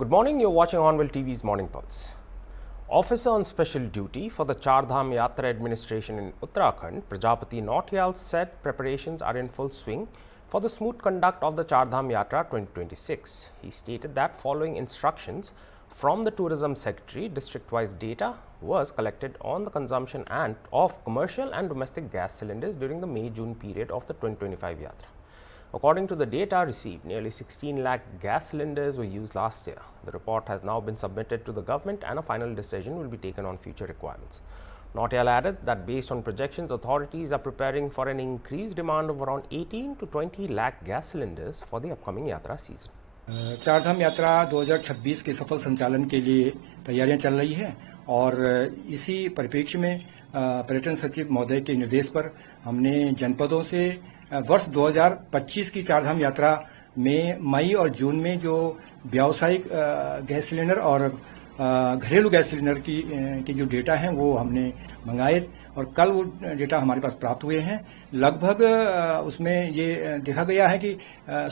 Good morning, you're watching HORNBILL TV's Morning Pulse. Officer on special duty for the Chardham Yatra administration in Uttarakhand, Prajapati Nautiyal said preparations are in full swing for the smooth conduct of the Chardham Yatra 2026. He stated that following instructions from the Tourism Secretary, district-wise data was collected on the consumption of commercial and domestic gas cylinders during the May-June period of the 2025 Yatra. According to the data received, nearly 16 lakh gas cylinders were used last year. The report has now been submitted to the government and a final decision will be taken on future requirements. Nautiyal added that based on projections, authorities are preparing for an increased demand of around 18 to 20 lakh gas cylinders for the upcoming Yatra season. Chardham यात्रा 2026 के सफल संचालन के लिए तैयारियां चल रही है और इसी परिप्रेक्ष्य में पर्यटन सचिव महोदय के निर्देश पर हमने जनपदों से वर्ष 2025 की चारधाम यात्रा में मई और जून में जो व्यावसायिक गैस सिलेंडर और घरेलू गैस सिलेंडर की जो डेटा हैं वो हमने मंगाए और कल वो डेटा हमारे पास प्राप्त हुए हैं। लगभग उसमें ये देखा गया है कि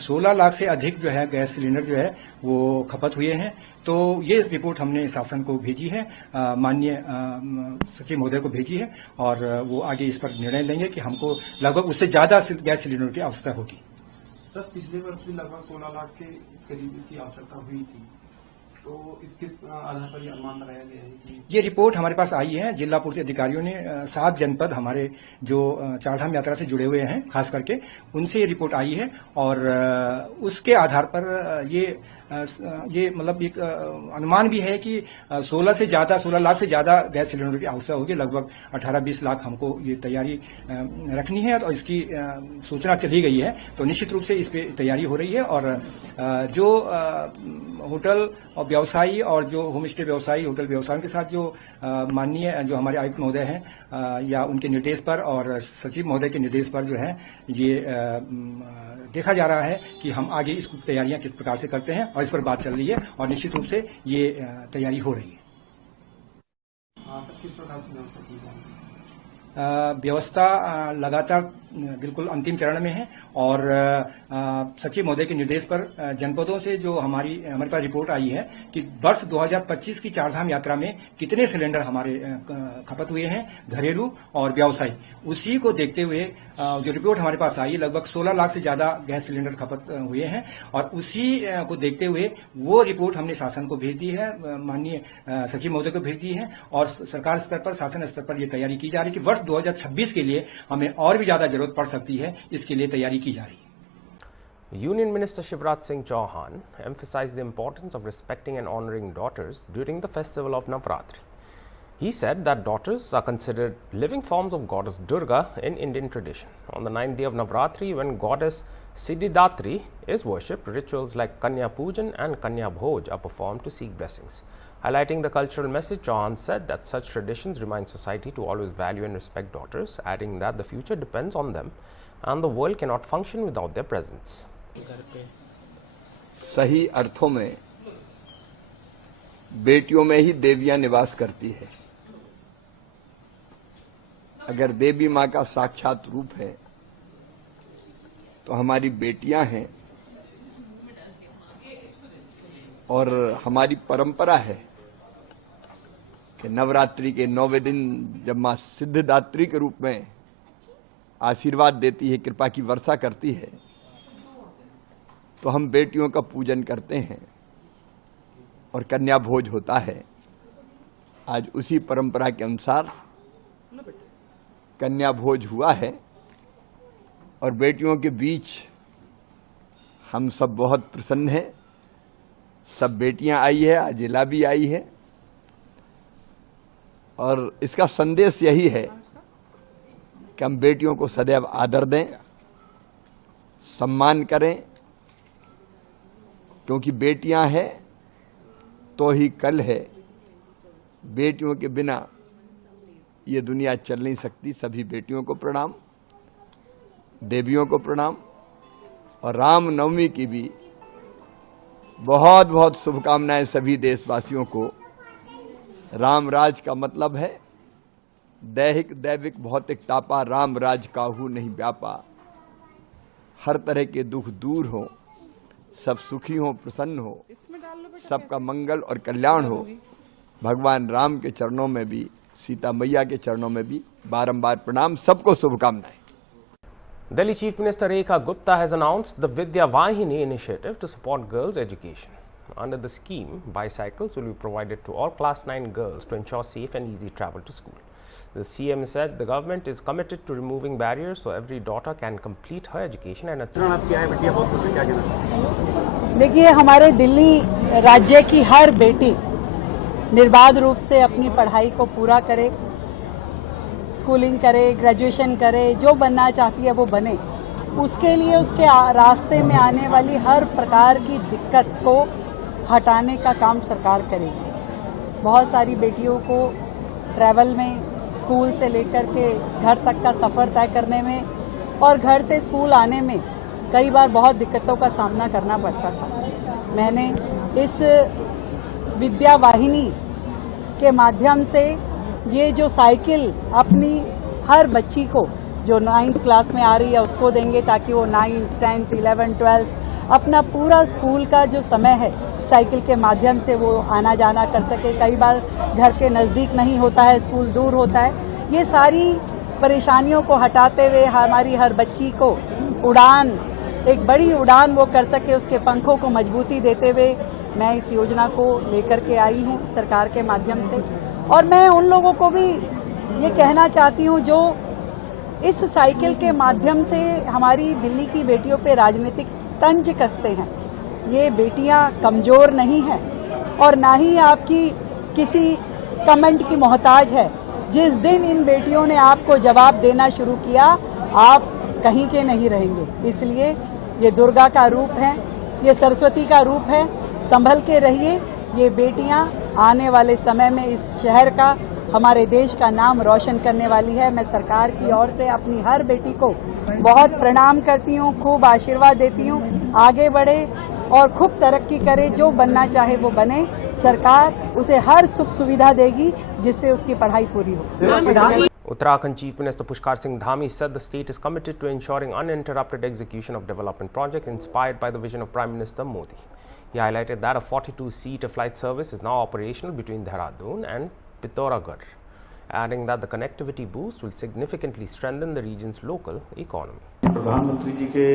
16 लाख से अधिक जो है गैस सिलेंडर जो है वो खपत हुए हैं। तो ये रिपोर्ट हमने शासन को भेजी है, माननीय सचिव महोदय को भेजी है और वो आगे इस पर निर्णय लेंगे कि हमको लगभग उससे ज्यादा गैस सिलेंडर की आवश्यकता होगी। सर, पिछले वर्ष भी लगभग 16 लाख के करीब इसकी आवश्यकता हुई थी, तो इसके आधार पर ये अनुमान लगाया गया है कि ये रिपोर्ट हमारे पास आई है। जिला पूर्ति अधिकारियों ने 7 जनपद हमारे जो चारधाम यात्रा से जुड़े हुए हैं खास करके उनसे ये रिपोर्ट आई है और उसके आधार पर ये मतलब एक अनुमान भी है कि 16 लाख से ज्यादा गैस सिलेंडर की आवश्यकता होगी। लगभग 18-20 लाख हमको ये तैयारी रखनी है और इसकी सूचना चली गई है, तो निश्चित रूप से इस पे तैयारी हो रही है। और जो होटल और व्यवसायी और जो होम स्टे व्यवसायी होटल व्यवसायियों के साथ जो माननीय जो हमारे आयुक्त महोदय हैं या उनके निर्देश पर और सचिव महोदय के निर्देश पर जो है ये देखा जा रहा है कि हम आगे इस तैयारियां किस प्रकार से करते हैं और इस पर बात चल रही है और निश्चित रूप से ये तैयारी हो रही है। किस प्रकार से व्यवस्था की जाएगी? व्यवस्था लगातार बिल्कुल अंतिम चरण में है और सचिव महोदय के निर्देश पर जनपदों से जो हमारे पास रिपोर्ट आई है कि वर्ष 2025 की चारधाम यात्रा में कितने सिलेंडर हमारे खपत हुए हैं घरेलू और व्यावसायिक, उसी को देखते हुए जो रिपोर्ट हमारे पास आई लगभग 16 लाख से ज्यादा गैस सिलेंडर खपत हुए हैं और उसी को देखते हुए वो रिपोर्ट हमने शासन को भेज दी है, माननीय सचिव महोदय को भेज दी है और सरकार स्तर पर शासन स्तर पर यह तैयारी की जा रही है कि वर्ष 2026 के लिए हमें और भी ज्यादा जरूरत पड़ सकती है, इसके लिए तैयारी की जा रही है। Union Minister Shivraj Singh Chauhan emphasized the importance of respecting and honoring daughters during the festival of Navratri. He said that daughters are considered living forms of goddess Durga in Indian tradition. On the 9th day of Navratri, when goddess Siddhidatri is worshipped, rituals like Kanya Pujan and Kanya Bhoj are performed to seek blessings. Highlighting the cultural message, Chauhan said that such traditions remind society to always value and respect daughters, adding that the future depends on them and the world cannot function without their presence. सही अर्थों में बेटियों में ही देवियां निवास करती है। अगर देवी मां का साक्षात रूप है तो हमारी बेटियां हैं और हमारी परंपरा है कि नवरात्रि के 9वें दिन जब मां सिद्धिदात्री के रूप में आशीर्वाद देती है, कृपा की वर्षा करती है, तो हम बेटियों का पूजन करते हैं और कन्या भोज होता है। आज उसी परंपरा के अनुसार कन्या भोज हुआ है और बेटियों के बीच हम सब बहुत प्रसन्न हैं। सब बेटियां आई है, अजिला भी आई है और इसका संदेश यही है कि हम बेटियों को सदैव आदर दें, सम्मान करें, क्योंकि बेटियां हैं तो ही कल है। बेटियों के बिना ये दुनिया चल नहीं सकती। सभी बेटियों को प्रणाम, देवियों को प्रणाम और राम नवमी की भी बहुत बहुत शुभकामनाएं सभी देशवासियों को। राम राज का मतलब है दैहिक दैविक भौतिक तापा, राम राज काहू नहीं व्यापा। हर तरह के दुख दूर हो, सब सुखी हो, प्रसन्न हो। सबका मंगल और कल्याण हो। भगवान राम के चरणों में भी, सीता मैया के चरणों में भी बारंबार प्रणाम, सबको शुभकामनाएं। Delhi Chief Minister Rekha Gupta has announced the Vidyavahini initiative to support girls' education. Under the scheme, bicycles will be provided to all Class 9 girls to ensure safe and easy travel to school. The CM said the government is committed to removing barriers so every daughter can complete her education and देखिए, हमारे दिल्ली राज्य की हर बेटी निर्बाध रूप से अपनी पढ़ाई को पूरा करे, स्कूलिंग करे, ग्रेजुएशन करे, जो बनना चाहती है वो बने। उसके लिए उसके रास्ते में आने वाली हर प्रकार की दिक्कत को हटाने का काम सरकार करेगी। बहुत सारी बेटियों को ट्रैवल में, स्कूल से लेकर के घर तक का सफ़र तय करने में और घर से स्कूल आने में कई बार बहुत दिक्कतों का सामना करना पड़ता था। मैंने इस विद्यावाहिनी के माध्यम से ये जो साइकिल अपनी हर बच्ची को जो 9th क्लास में आ रही है उसको देंगे, ताकि वो 9th, 10th, 11th, 12th अपना पूरा स्कूल का जो समय है साइकिल के माध्यम से वो आना जाना कर सके। कई बार घर के नज़दीक नहीं होता है, स्कूल दूर होता है। ये सारी परेशानियों को हटाते हुए हमारी हर बच्ची को उड़ान, एक बड़ी उड़ान वो कर सके, उसके पंखों को मजबूती देते हुए मैं इस योजना को लेकर के आई हूँ सरकार के माध्यम से। और मैं उन लोगों को भी ये कहना चाहती हूँ जो इस साइकिल के माध्यम से हमारी दिल्ली की बेटियों पे राजनीतिक तंज कसते हैं। ये बेटियां कमज़ोर नहीं हैं और ना ही आपकी किसी कमेंट की मोहताज है। जिस दिन इन बेटियों ने आपको जवाब देना शुरू किया, आप कहीं के नहीं रहेंगे। इसलिए ये दुर्गा का रूप है, ये सरस्वती का रूप है, संभल के रहिए। ये बेटियां आने वाले समय में इस शहर का, हमारे देश का नाम रोशन करने वाली है। मैं सरकार की ओर से अपनी हर बेटी को बहुत प्रणाम करती हूँ, खूब आशीर्वाद देती हूँ। आगे बढ़े और खूब तरक्की करे, जो बनना चाहे वो बने। सरकार उसे हर सुख सुविधा देगी जिससे उसकी पढ़ाई पूरी हो। Uttarakhand Chief Minister Pushkar Singh Dhami said the state is committed to ensuring uninterrupted execution of development projects inspired by the vision of Prime Minister Modi. He highlighted that a 42-seater flight service is now operational between Dehradun and Pithoragarh, adding that the connectivity boost will significantly strengthen the region's local economy. प्रधानमंत्री जी के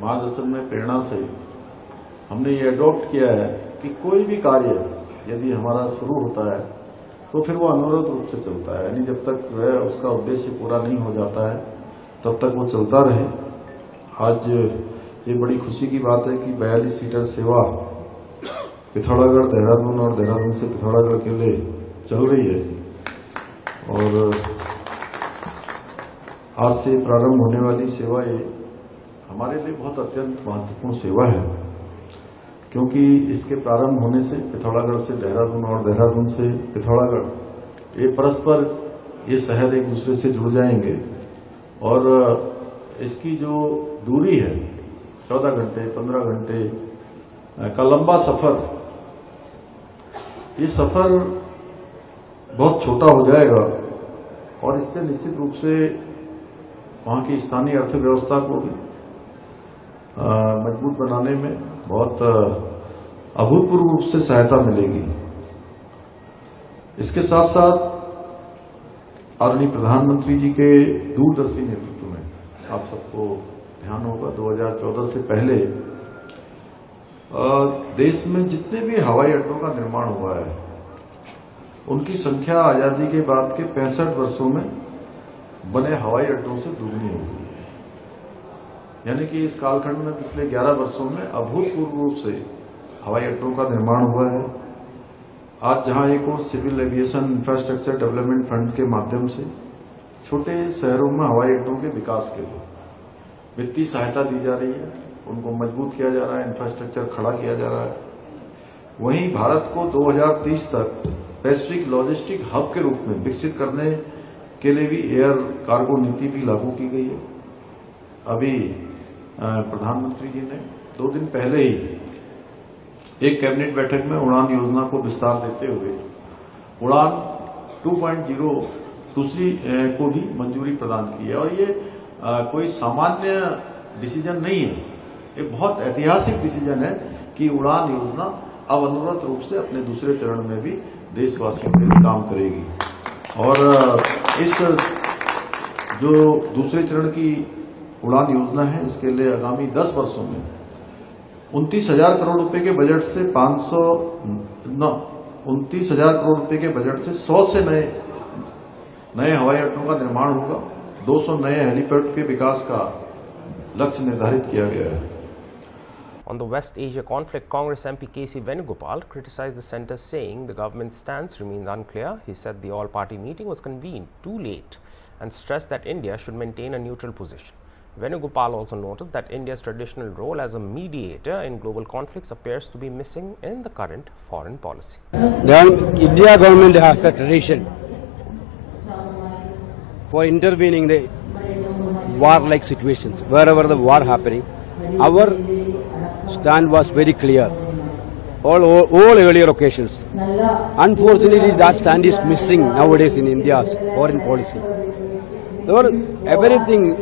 मार्गदर्शन में, प्रेरणा से हमने ये adopt किया है कि कोई भी कार्य यदि हमारा शुरू होता है तो फिर वो अनवरत रूप से चलता है, यानी जब तक वह उसका उद्देश्य पूरा नहीं हो जाता है तब तक वो चलता रहे। आज ये बड़ी खुशी की बात है कि 42 सीटर सेवा पिथौरागढ़, देहरादून और देहरादून से पिथौरागढ़ के लिए चल रही है। और आज से प्रारंभ होने वाली सेवा ये हमारे लिए बहुत अत्यंत महत्वपूर्ण सेवा है, क्योंकि इसके प्रारंभ होने से पिथौरागढ़ से देहरादून और देहरादून से पिथौरागढ़ ये परस्पर ये शहर एक दूसरे से जुड़ जाएंगे और इसकी जो दूरी है 14 घंटे 15 घंटे का लंबा सफर, ये सफर बहुत छोटा हो जाएगा और इससे निश्चित रूप से वहाँ की स्थानीय अर्थव्यवस्था को भी मजबूत बनाने में बहुत अभूतपूर्व रूप से सहायता मिलेगी। इसके साथ साथ आदरणीय प्रधानमंत्री जी के दूरदर्शी नेतृत्व में आप सबको ध्यान होगा 2014 से पहले देश में जितने भी हवाई अड्डों का निर्माण हुआ है उनकी संख्या आजादी के बाद के 65 वर्षों में बने हवाई अड्डों से दुगनी हो गई है। यानी कि इस कालखंड में पिछले 11 वर्षों में अभूतपूर्व रूप से हवाई अड्डों का निर्माण हुआ है। आज जहां एक और civil aviation infrastructure development fund के माध्यम से छोटे शहरों में हवाई अड्डों के विकास के लिए वित्तीय सहायता दी जा रही है, उनको मजबूत किया जा रहा है, इंफ्रास्ट्रक्चर खड़ा किया जा रहा है। वहीं भारत को 2030 तक पैसिफिक लॉजिस्टिक हब के रूप में विकसित करने के लिए भी एयर कार्गो नीति भी लागू की गई है। अभी प्रधानमंत्री जी ने 2 दिन पहले ही एक कैबिनेट बैठक में उड़ान योजना को विस्तार देते हुए उड़ान 2.0 दूसरी को भी मंजूरी प्रदान की है। और ये कोई सामान्य डिसीजन नहीं है, ये बहुत ऐतिहासिक डिसीजन है कि उड़ान योजना अब अनवरत रूप से अपने दूसरे चरण में भी देशवासियों के लिए काम करेगी। और इस जो दूसरे चरण की उड़ान योजना है, इसके लिए आगामी 10 वर्षों में 29,000 करोड़ रुपए के बजट से 29,000 करोड़ रुपए के बजट से 100 से नए हवाई अड्डों का निर्माण होगा। 200 नए हेलीपैड के विकास का लक्ष्य निर्धारित किया गया है। On the West Asia conflict, Congress MP K.C. Venugopal criticized the centre, saying the government's stance remains unclear. He said the all-party meeting was convened too late and stressed that India should maintain a neutral position. Venugopal also noted that India's traditional role as a mediator in global conflicts appears to be missing in the current foreign policy. India government has a tradition for intervening in the war-like situations, wherever the war happening. Our stand was very clear. All earlier occasions. Unfortunately, that stand is missing nowadays in India's foreign policy. Everything,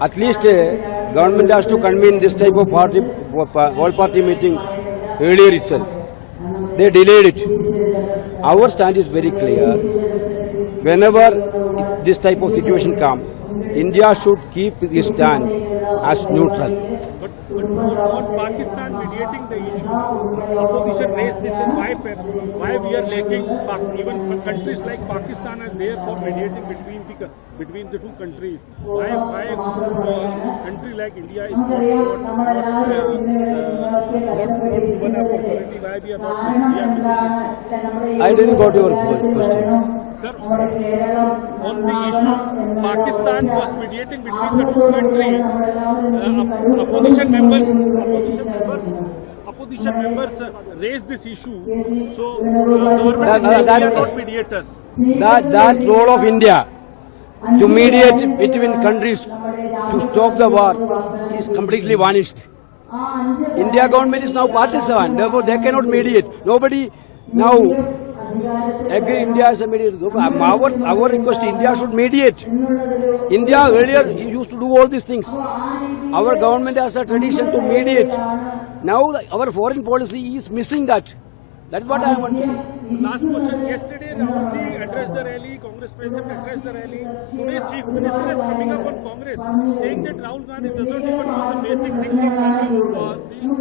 at least government has to convene this type of all-party meeting earlier itself. They delayed it. Our stand is very clear. Whenever this type of situation comes, India should keep its stand as neutral. But Pakistan mediating the issue, opposition raised this, and why we are lacking, even countries like Pakistan are there for mediating between the two countries. Why a country like India is not given opportunity? Why we are not? I didn't got your question. Sir, on the issue, Pakistan was mediating between the two countries. Opposition members raised this issue. So, government is saying we are not mediators. That role of India to mediate between countries to stop the war is completely vanished. India government is now partisan, therefore they cannot mediate. Nobody now agree India as a mediator. Our request, India should mediate. India earlier used to do all these things. Our government has a tradition to mediate. Now our foreign policy is missing that. That's what I want to say. Last question. Yesterday, Rahul ji addressed the rally, Congress president addressed the rally. Today, Chief Minister is coming up on Congress, saying that Rahul Gandhi doesn't even know the basic things in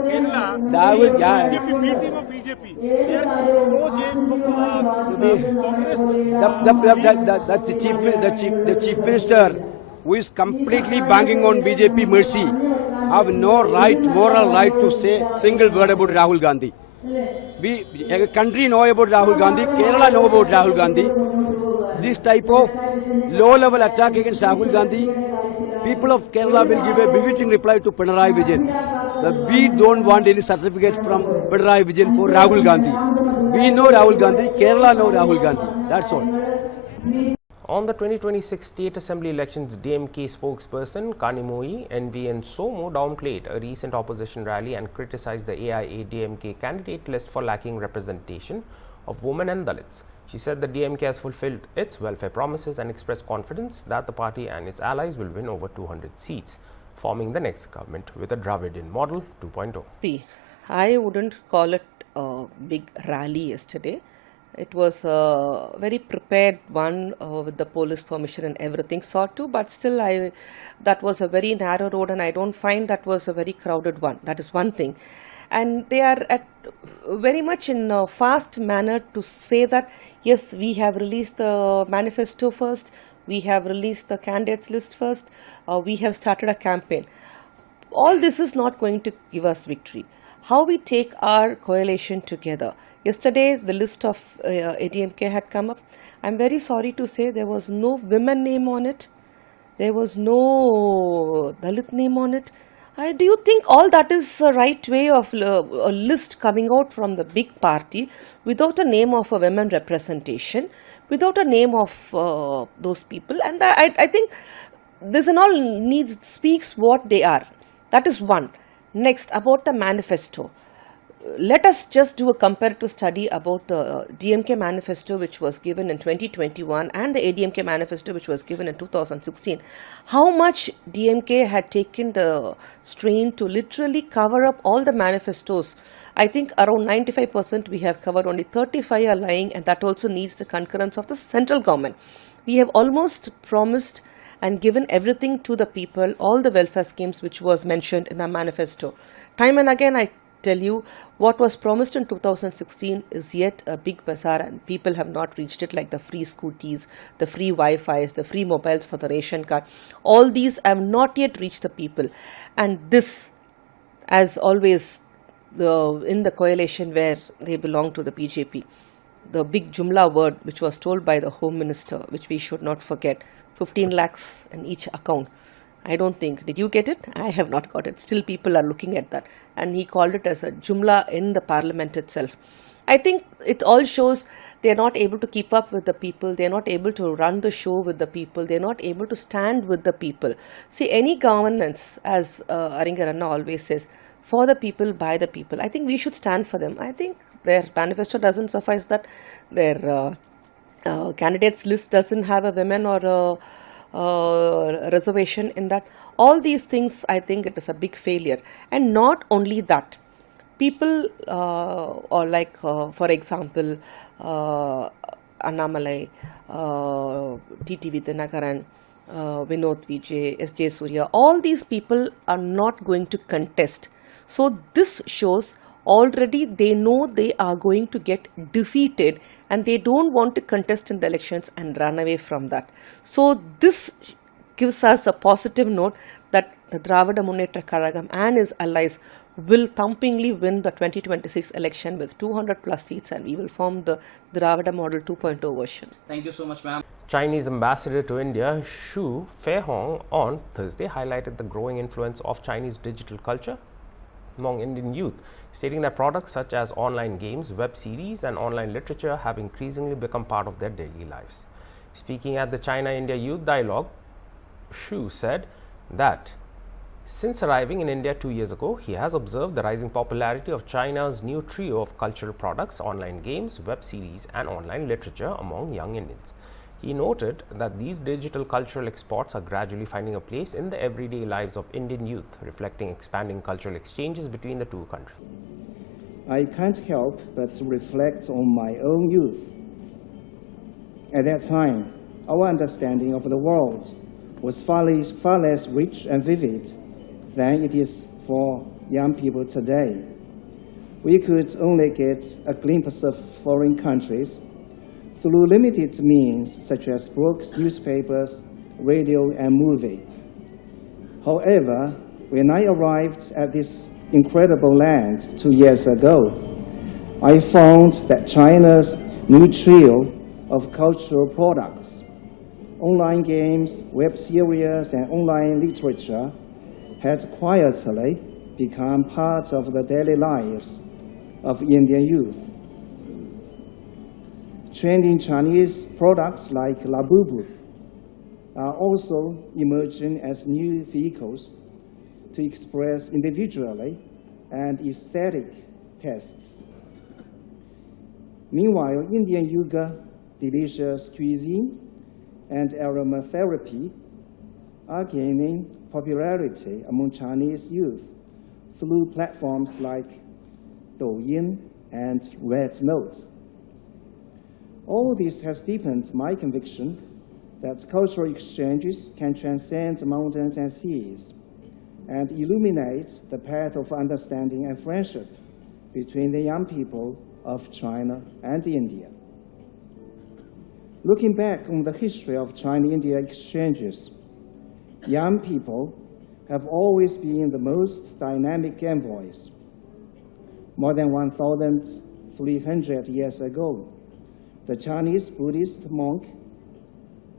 Kerala. That The B team of BJP. They are the chief minister, who is completely banking on BJP mercy, have no right, moral right to say single word about Rahul Gandhi. A country know about Rahul Gandhi, Kerala know about Rahul Gandhi. This type of low-level attack against Rahul Gandhi, people of Kerala will give a befitting reply to Pinarayi Vijayan. We don't want any certificates from Pinarayi Vijayan for Rahul Gandhi. We know Rahul Gandhi, Kerala know Rahul Gandhi. That's all. On the 2026 State Assembly elections, DMK spokesperson Kanimoi NVN Somo downplayed a recent opposition rally and criticized the AIA-DMK candidate list for lacking representation of women and Dalits. She said the DMK has fulfilled its welfare promises and expressed confidence that the party and its allies will win over 200 seats, forming the next government with a Dravidian model 2.0. See, I wouldn't call it a big rally yesterday. It was a very prepared one with the police permission and everything sort to, but still that was a very narrow road and I don't find that was a very crowded one. That is one thing. And they are at very much in a fast manner to say that yes, we have released the manifesto first, we have released the candidates list first, we have started a campaign. All this is not going to give us victory. How we take our coalition together. Yesterday, the list of ADMK had come up. I'm very sorry to say there was no women name on it. There was no Dalit name on it. Do you think all that is the right way of a list coming out from the big party without a name of a women representation, without a name of those people? And I think this and all speaks what they are. That is one. Next, about the manifesto. let us just do a comparative study about the DMK manifesto which was given in 2021 and the ADMK manifesto which was given in 2016. How much DMK had taken the strain to literally cover up all the manifestos. I think around 95% we have covered, only 35 are lying, and that also needs the concurrence of the central government. We have almost promised and given everything to the people, all the welfare schemes which was mentioned in the manifesto. Time and again I tell you, what was promised in 2016 is yet a big bazaar, and people have not reached it, like the free scooties, the free Wi-Fis, the free mobiles for the ration card. All these have not yet reached the people. And this, as always, in the coalition where they belong to the BJP, the big Jumla word which was told by the Home Minister, which we should not forget, 15 lakhs in each account. I don't think, did you get it? I have not got it. Still people are looking at that. And he called it as a Jumla in the parliament itself. I think it all shows they are not able to keep up with the people. They are not able to run the show with the people. They are not able to stand with the people. See, any governance, as Aringaranna always says, for the people, by the people. I think we should stand for them. I think their manifesto doesn't suffice that. Their candidates list doesn't have a women or a reservation in that. All these things, I think it is a big failure. And not only that, people or like for example Annamalai, T.T. Vidyanagaran, Vinod Vijay, S.J. Surya, all these people are not going to contest. So this shows already they know they are going to get defeated, and they don't want to contest in the elections and run away from that. So this gives us a positive note that the Dravida Munnetra Kazhagam and his allies will thumpingly win the 2026 election with 200 plus seats, and we will form the Dravida Model 2.0 version. Thank you so much, ma'am. Chinese ambassador to India, Xu Feihong, on Thursday highlighted the growing influence of Chinese digital culture among Indian youth, stating that products such as online games, web series and online literature have increasingly become part of their daily lives. Speaking at the China-India Youth Dialogue, Xu said that since arriving in India 2 years ago, he has observed the rising popularity of China's new trio of cultural products, online games, web series and online literature among young Indians. He noted that these digital cultural exports are gradually finding a place in the everyday lives of Indian youth, reflecting expanding cultural exchanges between the two countries. I can't help but reflect on my own youth. At that time, our understanding of the world was far less rich and vivid than it is for young people today. We could only get a glimpse of foreign countries through limited means such as books, newspapers, radio and movie. However, when I arrived at this incredible land 2 years ago, I found that China's new trio of cultural products, online games, web series and online literature had quietly become part of the daily lives of Indian youth. Trending Chinese products like Labubu are also emerging as new vehicles to express individually and aesthetic tastes. Meanwhile, Indian yoga, delicious cuisine, and aromatherapy are gaining popularity among Chinese youth through platforms like Douyin and Red Note. All this has deepened my conviction that cultural exchanges can transcend mountains and seas and illuminate the path of understanding and friendship between the young people of China and India. Looking back on the history of China-India exchanges, young people have always been the most dynamic envoys. More than 1,300 years ago, the Chinese Buddhist monk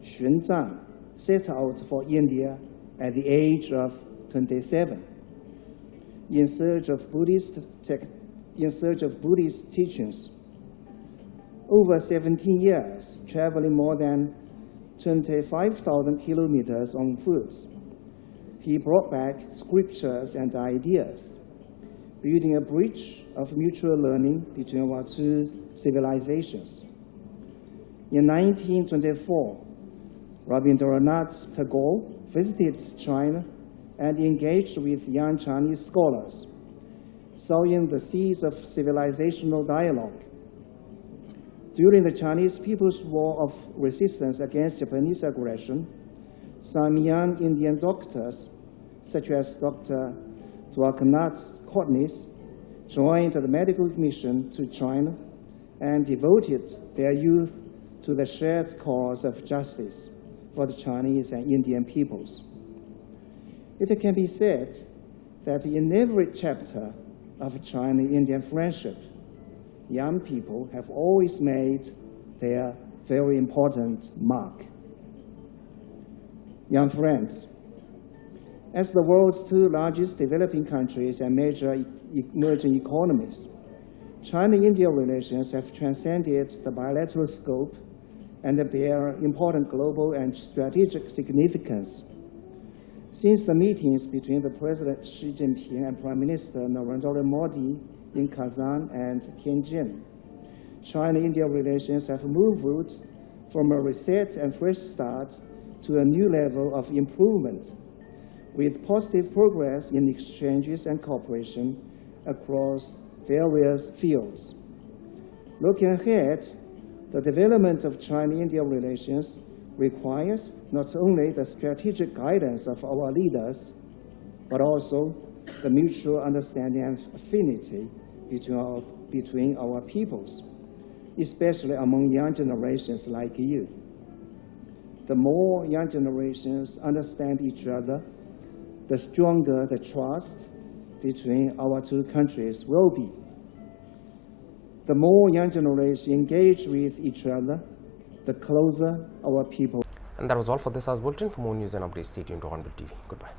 Xuanzang set out for India at the age of 27 in search of Buddhist teachings. Over 17 years, traveling more than 25,000 kilometers on foot, he brought back scriptures and ideas, building a bridge of mutual learning between our two civilizations. In 1924, Rabindranath Tagore visited China and engaged with young Chinese scholars, sowing the seeds of civilizational dialogue. During the Chinese People's War of Resistance against Japanese aggression, some young Indian doctors, such as Dr. Dwarkanath Kotnis, joined the medical mission to China and devoted their youth to the shared cause of justice for the Chinese and Indian peoples. It can be said that in every chapter of China-Indian friendship, young people have always made their very important mark. Young friends, as the world's two largest developing countries and major emerging economies, China-India relations have transcended the bilateral scope and bear important global and strategic significance. Since the meetings between the President Xi Jinping and Prime Minister Narendra Modi in Kazan and Tianjin, China-India relations have moved from a reset and fresh start to a new level of improvement, with positive progress in exchanges and cooperation across various fields. Looking ahead, the development of China-India relations requires not only the strategic guidance of our leaders, but also the mutual understanding and affinity between our peoples, especially among young generations like you. The more young generations understand each other, the stronger the trust between our two countries will be. The more young generations engage with each other, the closer our people. And that was all for this hour's bulletin. For more news and updates, stay tuned to HORNBILL TV. Goodbye.